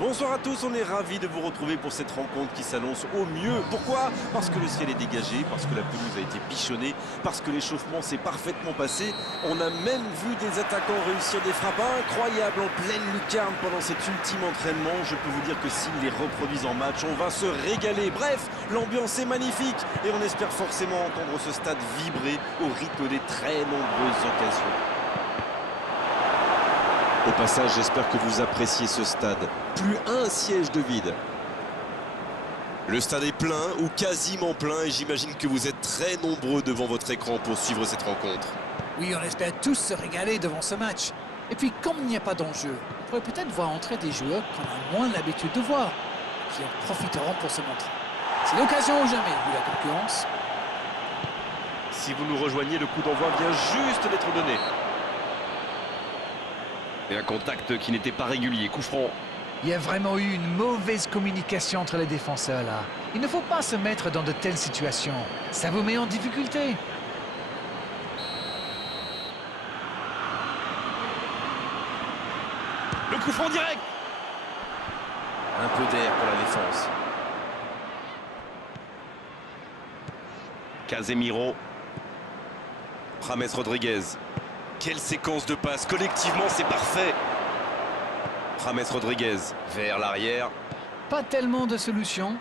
Bonsoir à tous, on est ravis de vous retrouver pour cette rencontre qui s'annonce au mieux. Pourquoi? Parce que le ciel est dégagé, parce que la pelouse a été bichonnée, parce que l'échauffement s'est parfaitement passé. On a même vu des attaquants réussir des frappes incroyables en pleine lucarne pendant cet ultime entraînement. Je peux vous dire que s'ils les reproduisent en match, on va se régaler. Bref, l'ambiance est magnifique et on espère forcément entendre ce stade vibrer au rythme des très nombreuses occasions. Au passage, j'espère que vous appréciez ce stade. Plus un siège de vide. Le stade est plein ou quasiment plein et j'imagine que vous êtes très nombreux devant votre écran pour suivre cette rencontre. Oui, on espère tous se régaler devant ce match. Et puis, comme il n'y a pas d'enjeu, on pourrait peut-être voir entrer des joueurs qu'on a moins l'habitude de voir, qui en profiteront pour se montrer. C'est l'occasion ou jamais, vu la concurrence. Si vous nous rejoignez, le coup d'envoi vient juste d'être donné. Et un contact qui n'était pas régulier, coup franc. Il y a vraiment eu une mauvaise communication entre les défenseurs là. Il ne faut pas se mettre dans de telles situations. Ça vous met en difficulté. Le coup franc direct. Un peu d'air pour la défense. Casemiro. James Rodriguez. Quelle séquence de passes. Collectivement, c'est parfait. James Rodriguez vers l'arrière. Pas tellement de solutions.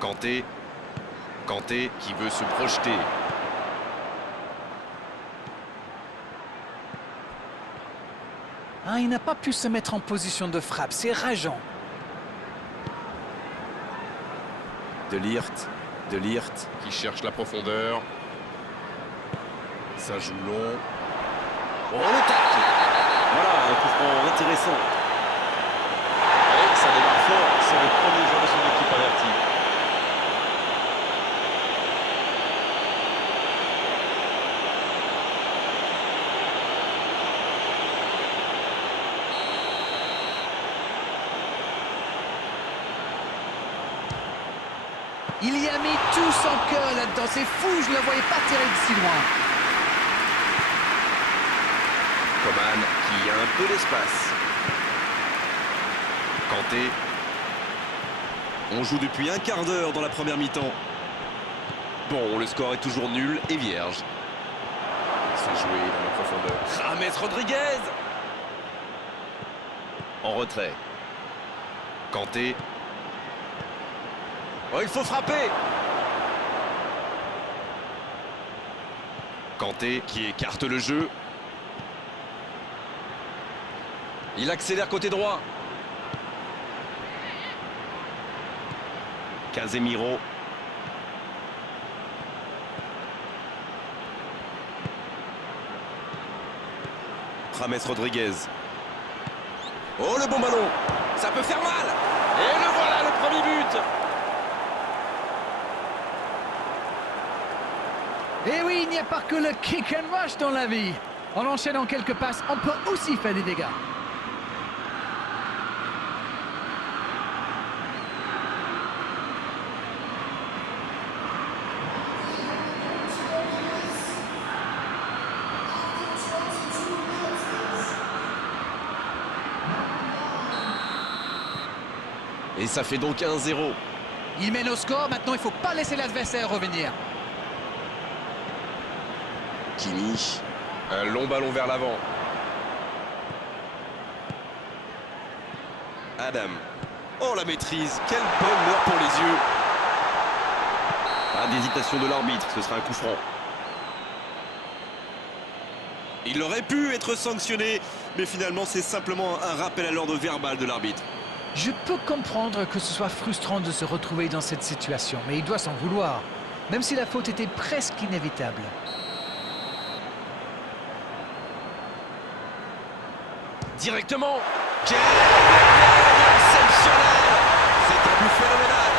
Kanté. Kanté qui veut se projeter. Ah, il n'a pas pu se mettre en position de frappe. C'est rageant. De Ligt qui cherche la profondeur. Ça joue long. Oh, le tacle! Voilà, un coup franc intéressant. Et ça démarre fort. C'est le premier joueur de son équipe averti. Il y a mis tout son cœur là-dedans. C'est fou, je ne le voyais pas tirer de si loin. Coman qui a un peu d'espace. Kanté. On joue depuis un quart d'heure dans la première mi-temps. Bon, le score est toujours nul et vierge. C'est joué dans la profondeur. James Rodriguez. En retrait. Kanté. Oh, il faut frapper. Kanté qui écarte le jeu. Il accélère côté droit. Casemiro. James Rodriguez. Oh, le bon ballon. Ça peut faire mal. Et le voilà, le premier but. Et oui, il n'y a pas que le kick and rush dans la vie. En enchaînant quelques passes, on peut aussi faire des dégâts. Et ça fait donc 1-0. Il mène au score, maintenant il ne faut pas laisser l'adversaire revenir. Kimi. Un long ballon vers l'avant. Adam. Oh, la maîtrise. Quel bonheur pour les yeux. Pas d'hésitation de l'arbitre, ce sera un coup franc. Il aurait pu être sanctionné, mais finalement c'est simplement un rappel à l'ordre verbal de l'arbitre. Je peux comprendre que ce soit frustrant de se retrouver dans cette situation, mais il doit s'en vouloir, même si la faute était presque inévitable. Directement. Quel exceptionnel. C'est un but phénoménal.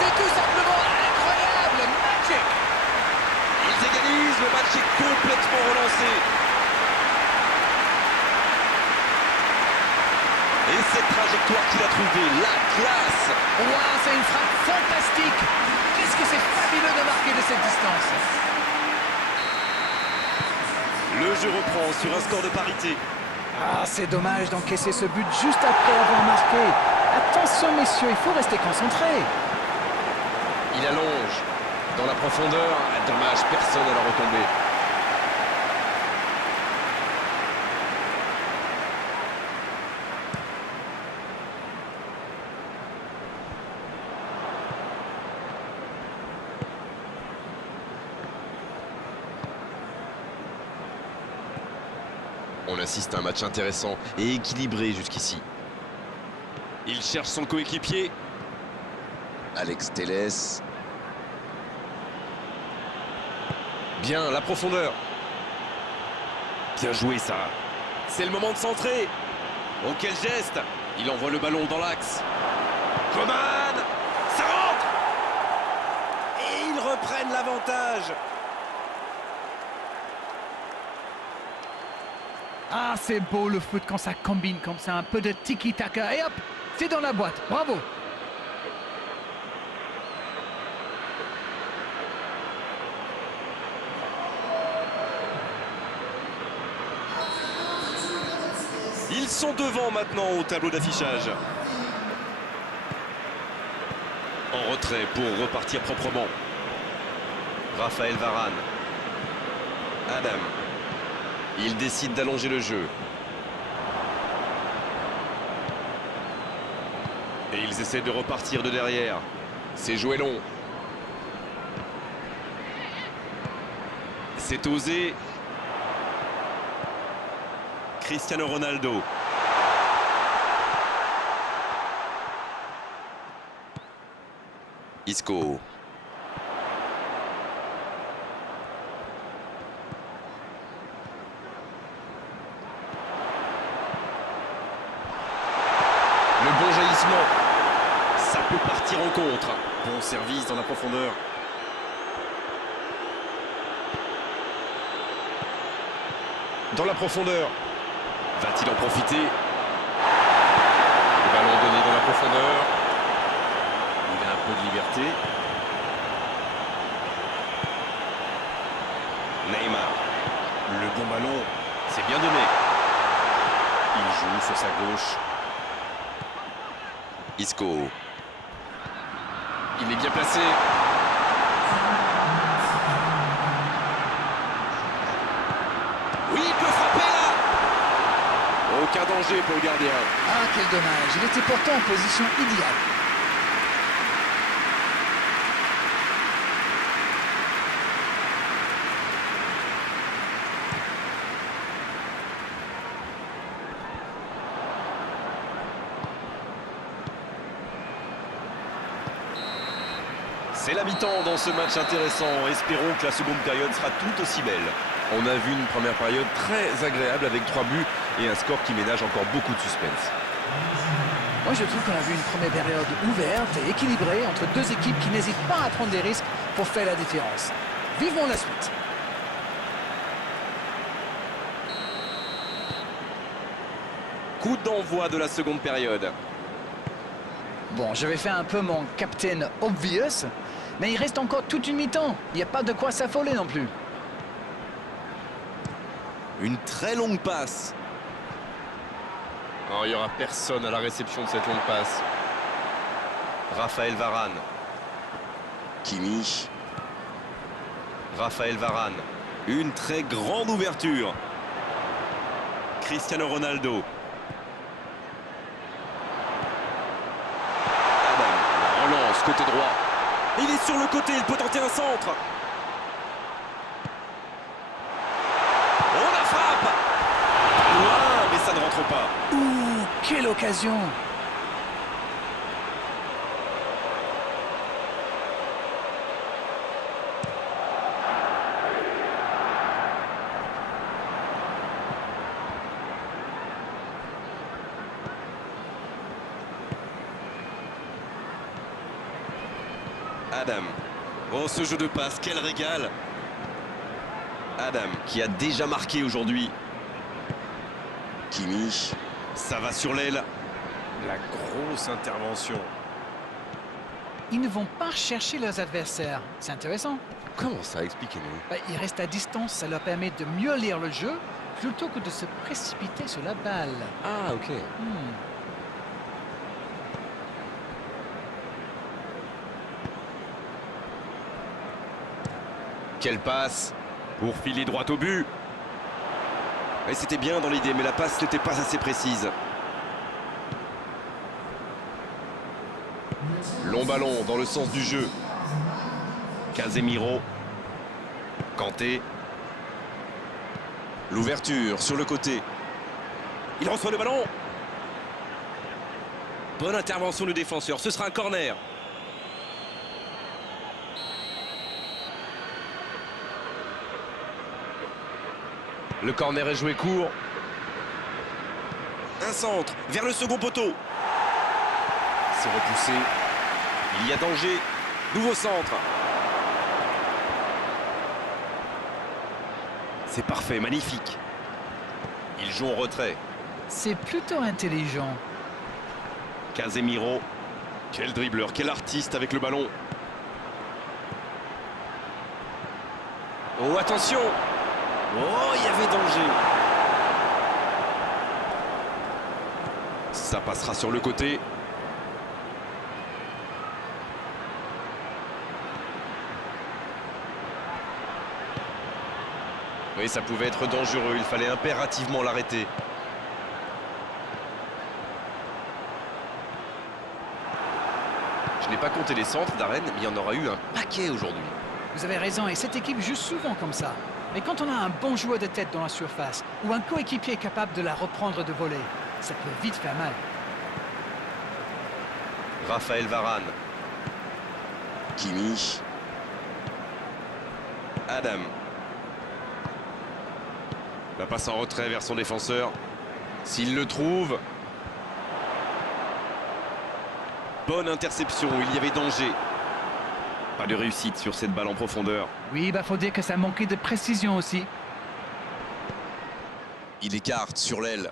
C'est tout simplement incroyable, magic. Ils égalisent, le match est complètement relancé. Et cette trajectoire qu'il a trouvée, la classe. Wow, c'est une frappe fantastique. Qu'est-ce que c'est fabuleux de marquer de cette distance. Le jeu reprend sur un score de parité. Ah, c'est dommage d'encaisser ce but juste après avoir marqué. Attention, messieurs, il faut rester concentré. Il allonge. Dans la profondeur. Ah, dommage, personne à la retombée. On assiste à un match intéressant et équilibré jusqu'ici. Il cherche son coéquipier. Alex Telles. Bien, la profondeur. Bien joué, ça. C'est le moment de centrer. Oh, quel geste. Il envoie le ballon dans l'axe. Coman. Ça rentre. Et ils reprennent l'avantage. Ah, c'est beau le foot quand ça combine comme ça, un peu de tiki-taka. Et hop, c'est dans la boîte. Bravo. Ils sont devant maintenant au tableau d'affichage. En retrait pour repartir proprement. Raphaël Varane. Adam. Il décide d'allonger le jeu. Et ils essaient de repartir de derrière. C'est joué long. C'est osé. Cristiano Ronaldo. Isco. Le bon jaillissement. Ça peut partir en contre. Bon service dans la profondeur. Dans la profondeur. Va-t-il en profiter? Le ballon donné dans la profondeur. Il a un peu de liberté. Neymar. Le bon ballon. C'est bien donné. Il joue sur sa gauche. Isco. Il est bien placé. Oui, il peut frapper là. Aucun danger pour le gardien. Ah, quel dommage. Il était pourtant en position idéale. C'est la mi-temps dans ce match intéressant. Espérons que la seconde période sera tout aussi belle. On a vu une première période très agréable avec 3 buts et un score qui ménage encore beaucoup de suspense. Moi, je trouve qu'on a vu une première période ouverte et équilibrée entre deux équipes qui n'hésitent pas à prendre des risques pour faire la différence. Vivons la suite. Coup d'envoi de la seconde période. Bon, je vais faire un peu mon Captain Obvious, mais il reste encore toute une mi-temps. Il n'y a pas de quoi s'affoler non plus. Une très longue passe. Oh, il n'y aura personne à la réception de cette longue passe. Raphaël Varane. Kimi. Raphaël Varane. Une très grande ouverture. Cristiano Ronaldo. Adam. La relance côté droit. Il est sur le côté, il peut tenter un centre. Oh, la frappe! Loin, mais ça ne rentre pas. Ouh, quelle occasion! Adam. Oh, ce jeu de passe, quel régal! Adam, qui a déjà marqué aujourd'hui. Kimi. Ça va sur l'aile. La grosse intervention. Ils ne vont pas chercher leurs adversaires. C'est intéressant. Comment ça? Expliquez-nous. Ils restent à distance, ça leur permet de mieux lire le jeu, plutôt que de se précipiter sur la balle. Ah, ok. Quelle passe pour filer droit au but. Et c'était bien dans l'idée, mais la passe n'était pas assez précise. Long ballon dans le sens du jeu. Casemiro. Kanté. L'ouverture sur le côté. Il reçoit le ballon. Bonne intervention du défenseur. Ce sera un corner. Le corner est joué court. Un centre vers le second poteau. C'est repoussé. Il y a danger. Nouveau centre. C'est parfait, magnifique. Ils jouent en retrait. C'est plutôt intelligent. Casemiro. Quel dribbleur, quel artiste avec le ballon. Oh, attention. Oh, il y avait danger. Ça passera sur le côté. Oui, ça pouvait être dangereux. Il fallait impérativement l'arrêter. Je n'ai pas compté les centres d'Arène, mais il y en aura eu un paquet aujourd'hui. Vous avez raison, et cette équipe joue souvent comme ça. Mais quand on a un bon joueur de tête dans la surface, ou un coéquipier capable de la reprendre de volée, ça peut vite faire mal. Raphaël Varane. Kimi. Adam. La passe en retrait vers son défenseur. S'il le trouve. Bonne interception, il y avait danger. Pas de réussite sur cette balle en profondeur. Oui, faut dire que ça manquait de précision aussi. Il écarte sur l'aile.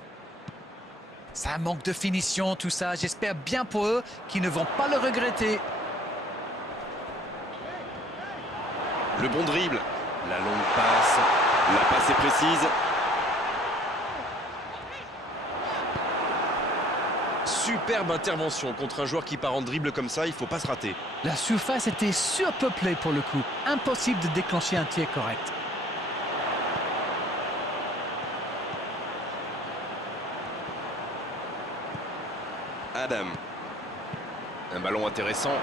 Ça manque de finition, tout ça. J'espère bien pour eux qu'ils ne vont pas le regretter. Le bon dribble. La longue passe. La passe est précise. Superbe intervention contre un joueur qui part en dribble comme ça, il ne faut pas se rater. La surface était surpeuplée pour le coup. Impossible de déclencher un tir correct. Adam. Un ballon intéressant.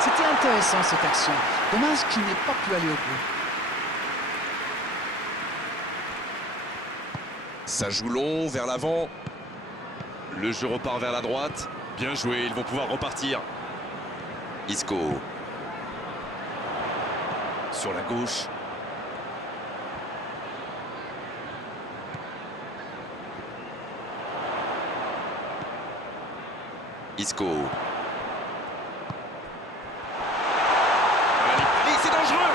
C'était intéressant cette action. Dommage qu'il n'ait pas pu aller au bout. Ça joue long vers l'avant. Le jeu repart vers la droite. Bien joué, ils vont pouvoir repartir. Isco. Sur la gauche. Isco. C'est dangereux.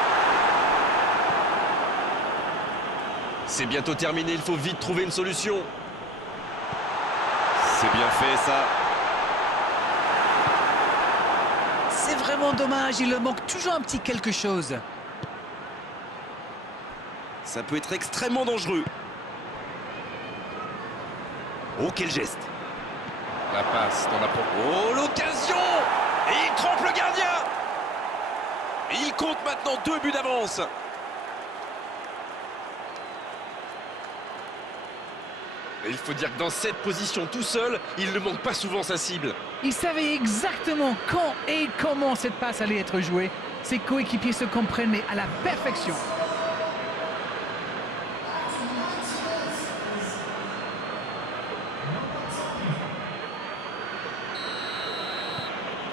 C'est bientôt terminé, il faut vite trouver une solution. C'est bien fait ça. C'est vraiment dommage, il leur manque toujours un petit quelque chose. Ça peut être extrêmement dangereux. Oh, quel geste. La passe dans la Oh, l'occasion. Et il trompe le gardien. Et il compte maintenant 2 buts d'avance. Il faut dire que dans cette position tout seul, il ne manque pas souvent sa cible. Il savait exactement quand et comment cette passe allait être jouée. Ses coéquipiers se comprennent, mais à la perfection.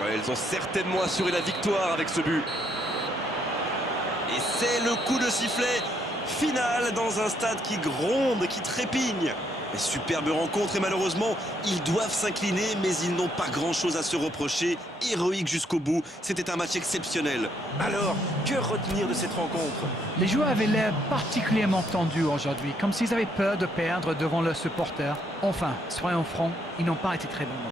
Ouais, elles ont certainement assuré la victoire avec ce but. Et c'est le coup de sifflet final dans un stade qui gronde, qui trépigne. Et superbe rencontre et malheureusement, ils doivent s'incliner, mais ils n'ont pas grand-chose à se reprocher. Héroïque jusqu'au bout, c'était un match exceptionnel. Alors, que retenir de cette rencontre? Les joueurs avaient l'air particulièrement tendus aujourd'hui, comme s'ils avaient peur de perdre devant leurs supporters. Enfin, soyons francs, ils n'ont pas été très bons.